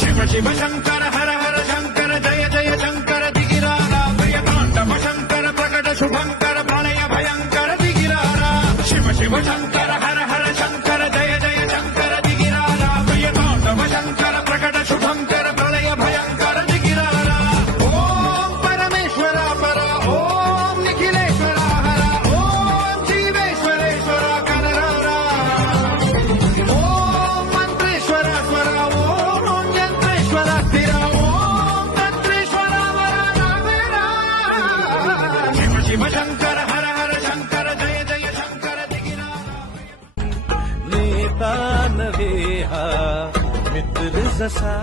शिव शिव शंकर हर हर शंकर जय जय शंकर दिगिरारा भयतांडव शंकर प्रकट शुभंकर प्रलय भयंकर दिगिरारा शिव शिव शंकर हर हर शंकर जय जय शंकर दिगिरारा भयतांडव शंकर प्रकट शुभंकर प्रलय भयंकर दिगिरारा ओम परमेश्वरा परा ओम निखिलेश्वरा हरा ओम जीवेश्वरेश्वरा कनरारा ओम मंत्रेश्वरा स्वरा ओम यंत्रेश्वरा स्थिरा ओम तंत्रेश्वरा वरा नावेरा शिव शिव शंकर हर हर शंकर जय जय शंकर दिगिरारा नेता नव्हे हा मित्र जसा